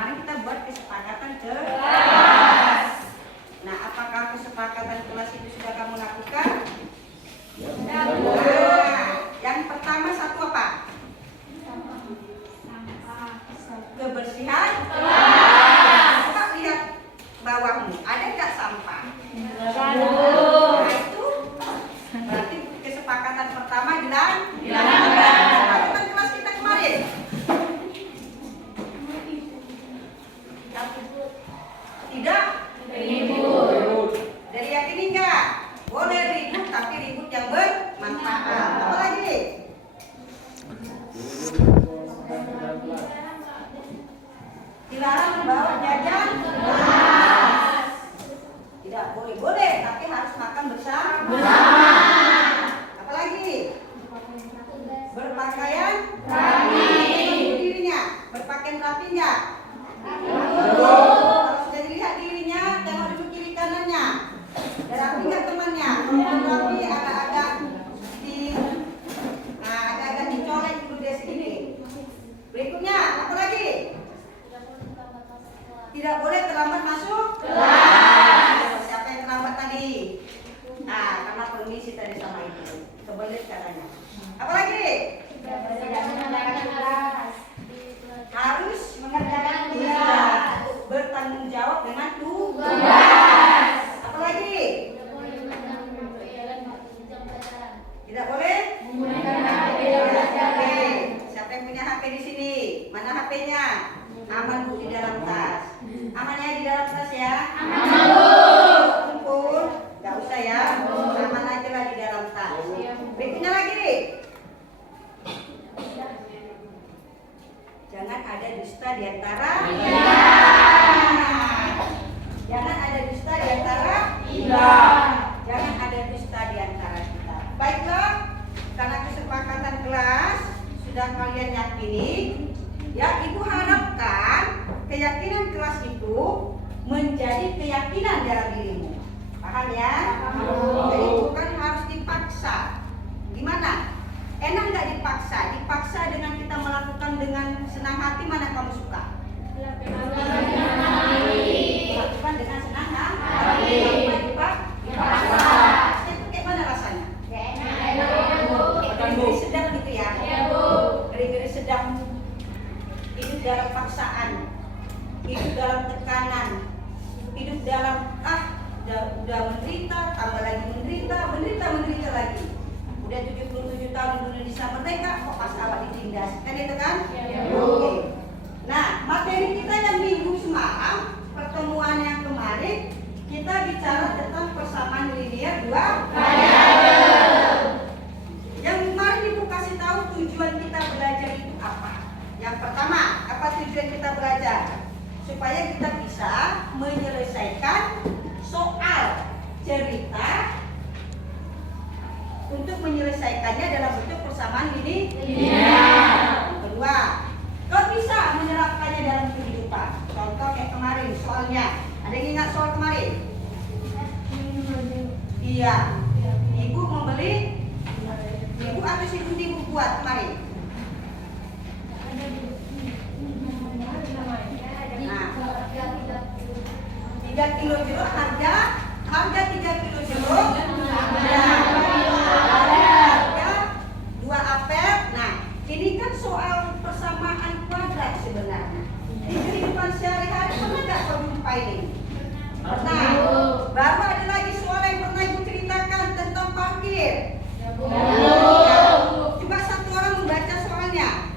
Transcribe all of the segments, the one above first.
Kemarin kita buat kesepakatan kelas. Nah, apakah kesepakatan kelas itu sudah kamu lakukan? Nah, yang pertama satu apa? Kebersihan kelas. Coba lihat bawahmu, ada nggak sampah? Nah, itu berarti kesepakatan pertama dilakukan. Kesepakatan kelas kita kemarin. Tidak ribut. Dari yang ini enggak? Boleh ribut, tapi ribut yang bermanfaat. Apa lagi? Dilarang membawa jajan kelas. Tidak boleh, tapi harus makan bersama. Apa lagi? Berpakaian rapi. Dirinya berpakaian rapi enggak? Kalau sudah dilihat dirinya, tengok dulu kiri kanannya. Ada rapi nggak temannya? Kalau rapi agak-agak agak-agak dicolek dulu dia segini. Berikutnya, apa lagi? Tidak boleh terlambat masuk kelas. Siapa yang terlambat tadi? Nah, karena permisi tadi sama itu. Kebelet katanya. Apa lagi? Harus mengerjakan tugas. Bertanggung jawab dengan tugas. Apa lagi? Tidak boleh menggunakan HP. Siapa yang punya HP di sini? Mana HP-nya? Aman Bu di dalam tas. Amannya di dalam tas ya? Aman Bu. Kumpul, nggak usah ya. Aman aja lah di dalam tas. Berikutnya lagi. Jangan ada dusta di antara kita. Jangan ada dusta di antara kita. Jangan ada dusta di antara kita. Baiklah, karena kesepakatan kelas sudah kalian yakini, ya Ibu harapkan keyakinan kelas itu menjadi keyakinan dalam dirimu. Paham ya? Jadi bukan harus dipaksa. Gimana? Enak nggak dipaksa? Dipaksa dengan kita melakukan dengan senang hati, mana kamu suka? Lakukan dengan senang hati. Dipaksa. Itu kayak mana rasanya? Geri-geri sedang gitu ya? Geri-geri sedang. Hidup dalam paksaan, hidup dalam tekanan, hidup dalam udah menderita, tambah lagi menderita lagi. Udah 77 tahun Indonesia merdeka, kok pas awal ditindas, kan itu kan? Oke. Nah, materi kita yang minggu semalam, pertemuan yang kemarin, kita bicara tentang persamaan linear dua variabel. Yang kemarin Ibu kasih tahu tujuan kita belajar itu apa? Yang pertama, apa tujuan kita belajar? Supaya kita bisa menyelesaikan soal cerita untuk menyelesaikannya dalam bentuk persamaan linear. Kedua, kau bisa menerapkannya dalam kehidupan. Contoh kayak kemarin soalnya. Ada yang ingat soal kemarin? Iya. Ibu membeli. Ibu atau si ibu buat kemarin? Nah, 3 kilo jeruk harga 3 kilo jeruk harga 2 apel. Nah, ini kan soal persamaan kuadrat sebenarnya. Di kehidupan sehari-hari pernah nggak kau jumpa ini? Pernah. Baru ada lagi soal yang pernah Ibu ceritakan tentang parkir. Coba satu orang membaca soalnya.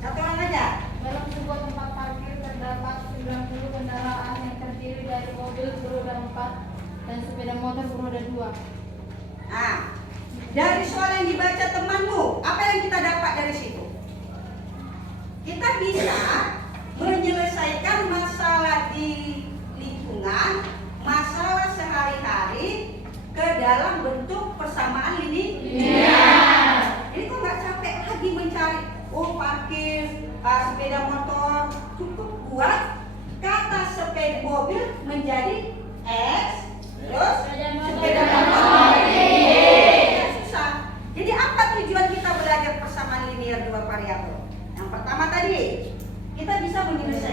Satu orang aja. Dalam sebuah tempat parkir terdapat 90 kendaraan yang terdiri dari mobil beroda 4 dan sepeda motor beroda 2. Nah, dari soal yang dibaca temanmu, apa yang kita dapat dari situ? Kita bisa menyelesaikan masalah di lingkungan, masalah sehari-hari ke dalam bentuk persamaan linear. Jadi kok nggak capek lagi mencari parkir sepeda motor, cukup buat kata sepeda mobil menjadi X, terus sepeda motor susah. Jadi apa tujuan kita belajar persamaan linear dua variabel? Yang pertama tadi kita bisa menyelesaikan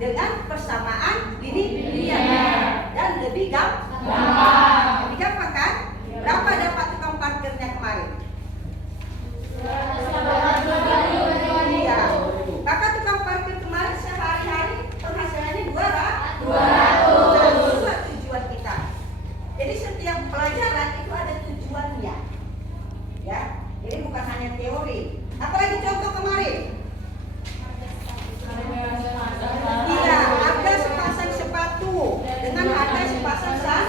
dengan persamaan linear dan lebih gampang. Lebih gampang kan? Berapa dapat tukang parkirnya kemarin? Iya. Maka tukang parkir kemarin sehari-hari penghasilannya 200. Nah, itulah tujuan kita. Jadi setiap pelajaran itu ada tujuannya. Ya. Jadi bukan hanya teori. Apalagi contoh kemarin? Iya, harga sepasang sepatu dengan harga sepasang sandal.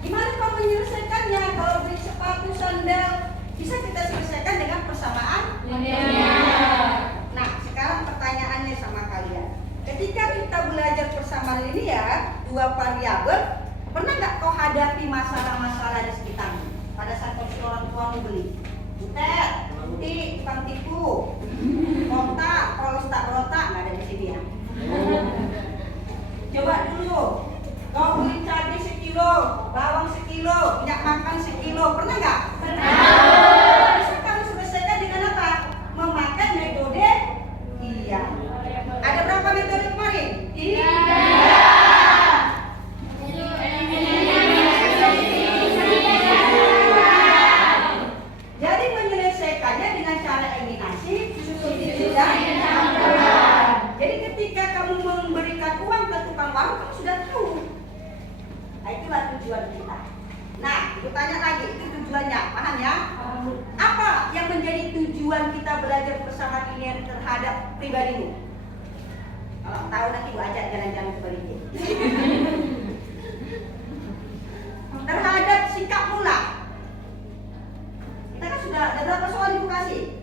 Gimana kau menyelesaikannya? Kalau beli sepatu sandal bisa kita selesaikan dengan persamaan linear. Nah, sekarang pertanyaannya sama kalian. Ketika kita belajar persamaan linear, dua variabel, pernah nggak kau hadapi masalah-masalah di sekitarmu pada saat kau orang tua mau beli? Butet, tukang tipu, kontak, kalau tak berontak nggak ada di sini ya. Coba dulu, kau beli cabai sekilo, bawang sekilo, minyak makan sekilo, pernah nggak? Pernah. Bisa kamu selesaikan dengan apa? Memakai metode iya. Ada berapa metode kemarin? Iya. Jadi menyelesaikannya dengan cara eliminasi, substitusi dan campuran. Jadi ketika kamu memberikan uang ke tukang warung, kamu sudah tahu. Nah, itulah tujuan kita. Nah, aku tanya lagi, itu tujuannya, paham ya? Apa yang menjadi tujuan kita belajar persamaan linear terhadap pribadimu? Kalau tahu nanti gua ajak jalan-jalan ke Bali. Terhadap sikapmu lah. Kita kan sudah ada berapa soal ibu kasih?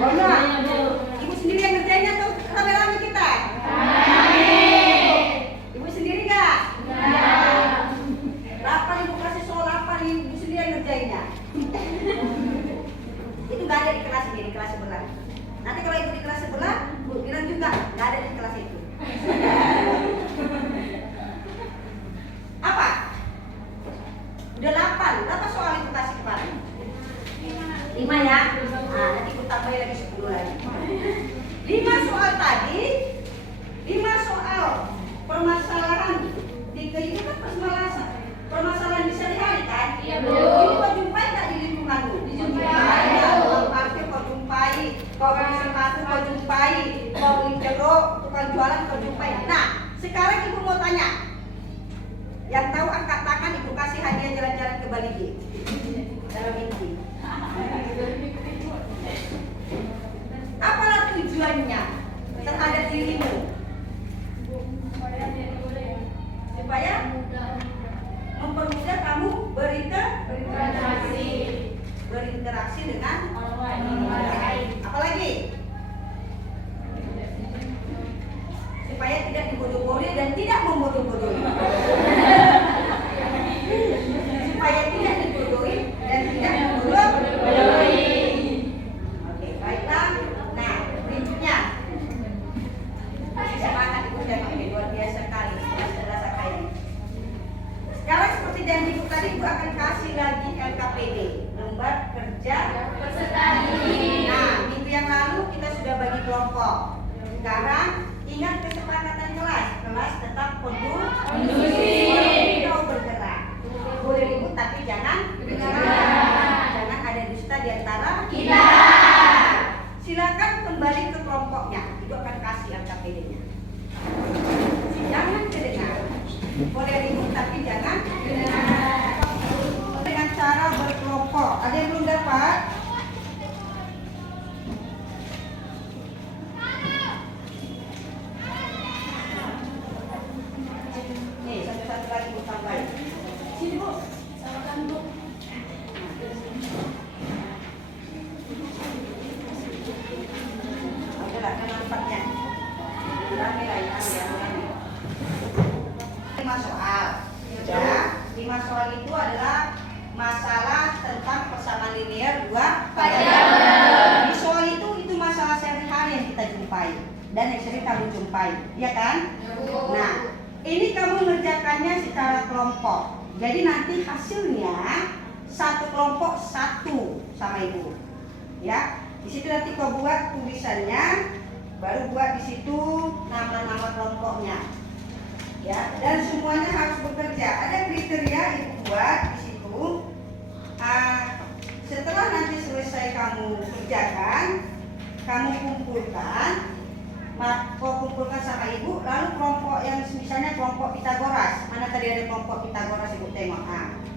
Banyak. Ibu sendiri yang ngerjainnya atau rame-rame kita? Ibu sendiri nggak? Berapa ibu kasih soal apa ibu sendiri yang ngerjainnya? Itu nggak ada di kelas ini, di kelas sebelah. Nanti kalau ibu di kelas sebelah, bu bilang juga nggak ada di kelas itu. Apa? Udah 8. Berapa soal ibu kasih kemarin? 5 ya? Nah, nanti ibu tambahin lagi 10 lagi. 5 soal tadi, 5 soal permasalahan di kehidupan permasalahan di sehari-hari kan? Iya, Bu. Ini kau jumpai nggak di lingkunganmu? Dijumpai. Tukang parkir kau jumpai, kau beli sepatu kau jumpai, kau beli jeruk, tukang jualan kau jumpai. Nah, sekarang ibu mau tanya. Yang tahu angkat tangan, ibu kasih hadiah jalan-jalan ke Bali G. Dalam mimpi. Apalah tujuannya terhadap dirimu? Supaya mempermudah kamu berinteraksi dengan orang lain. Apalagi? Supaya tidak dibodoh-bodohi dan tidak membodoh-bodohi. Supaya tidak dibodohi dan tidak membodoh-bodohi. Oke, baiklah. Nah, berikutnya. Masih semangat ibu dan ini luar biasa sekali. Rasa kaya. Sekarang seperti janji ibu tadi, ibu akan kasih lagi LKPD, lembar kerja peserta didik. Nah, minggu yang lalu kita sudah bagi kelompok. Sekarang ingat kesepakatan kelas. Kelas tetap kondusif. Kau bergerak. Boleh ribut tapi jangan bergerak. Jangan ada dusta di antara kita. Silakan kembali ke kelompoknya. Ibu akan kasih LKPD-nya. Jangan kedengar. Boleh ribut tapi jangan kedengar. Dengan cara berkelompok. Ada yang belum dapat? Nih, satu-satu lagi Bu tambahin. Sini Bu, salaman Bu. Oke lah, kan nampaknya. Rame lah ya, rame. 5 soal. Ya, 5 soal itu adalah masalah tentang persamaan linear 2 variabel. Di soal itu masalah sehari-hari yang kita jumpai dan yang sering kamu jumpai, ya kan? Nah, ini kamu mengerjakannya secara kelompok. Jadi nanti hasilnya satu kelompok satu sama ibu. Ya, di situ nanti kau buat tulisannya baru buat di situ nama-nama kelompoknya. Ya, dan semuanya harus bekerja. Ada kriteria ibu buat di situ. Setelah nanti selesai kamu kerjakan, kamu kumpulkan sama ibu, lalu kelompok yang misalnya kelompok Pitagoras. Mana tadi ada kelompok Pitagoras, ibu tengok.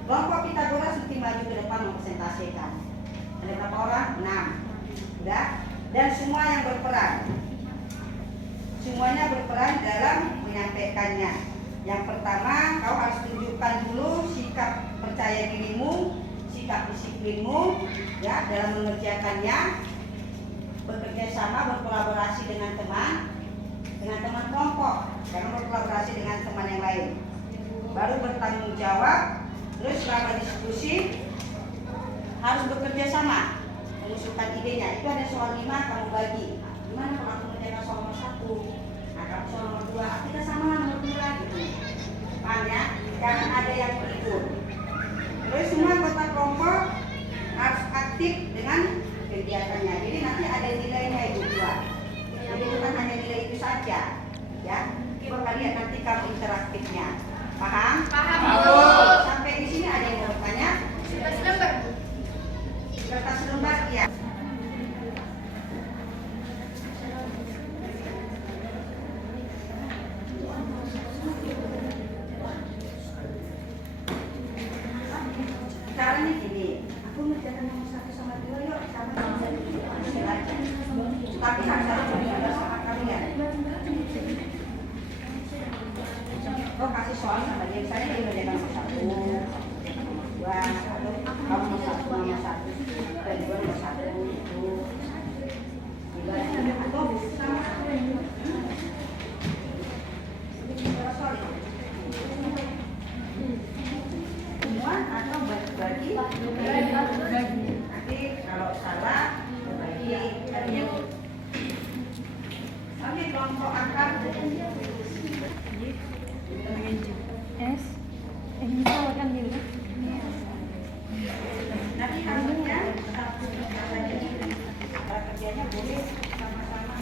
Kelompok Pitagoras mesti maju ke depan mempresentasikan. Ada berapa orang? 6. Udah? Dan semua yang berperan. Semuanya berperan dalam menyampaikannya. Yang pertama, kau harus tunjukkan dulu sikap percaya dirimu, sikap disiplinmu, ya, dalam mengerjakannya, bekerja sama, berkolaborasi dengan teman kelompok, jangan berkolaborasi dengan teman yang lain. Baru bertanggung jawab, terus selama diskusi harus bekerja sama, mengusulkan idenya. Itu ada soal 5 kamu bagi. Gimana kalau aku mengerjakan soal nomor 1? Nah, kamu soal nomor 2, kita sama nomor 2 gitu. Paham ya? Jangan ada yang ikut. Terus semua anggota kelompok harus aktif dengan kegiatannya. Jadi nanti ada nilainya itu buat. Jadi bukan hanya nilai itu saja, ya. Coba kalian nanti kamu interaktifnya. Paham? Paham, Bu. Sampai di sini ada yang mau bertanya? Kertas lembar. Kertas lembar, ya. Caranya gini, aku mengerjakan nomor 1 sama 2 yuk, sama silakan. Tapi harus ada juga sama kalian. Oh, kasih soal sama dia, misalnya dia mengerjakan nomor 1, nomor 2, atau kamu nomor 1, dan 2 nomor 1 itu. Atau sama. Atau bagi nanti kalau salah bagi kalian. Oke, kelompok akar S ini kan dulu. nanti hasilnya satu kerjanya boleh sama-sama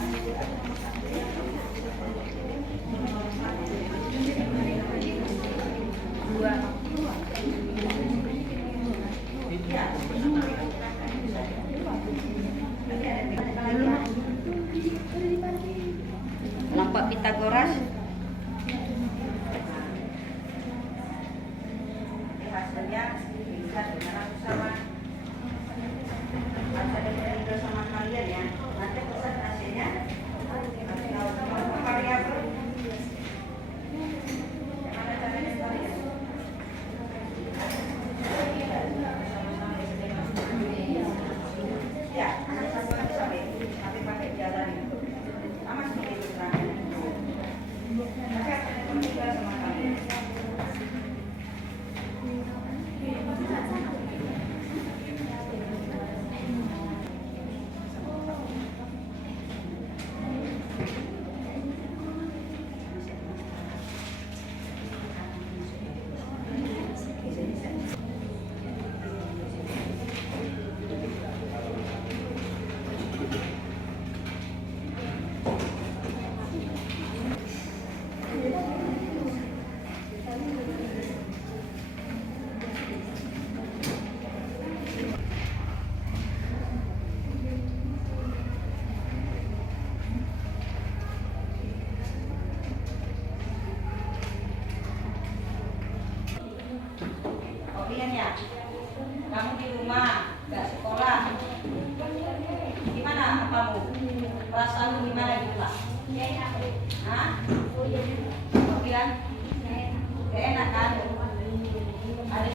dua. Kelompok Pitagoras hasilnya bisa dengan sama. Harus ada yang sama kalian ya. Nanti pesan hasilnya variabel. Mana caranya kalian? Ya, sampai pakai jalan itu. Sama seperti itu terangnya. Tapi akan juga sama kalian. Ya, kamu di rumah, nggak sekolah, gimana kamu? Perasaanmu gimana di rumah? Hah? Kamu bilang? Gak enak kan? Ada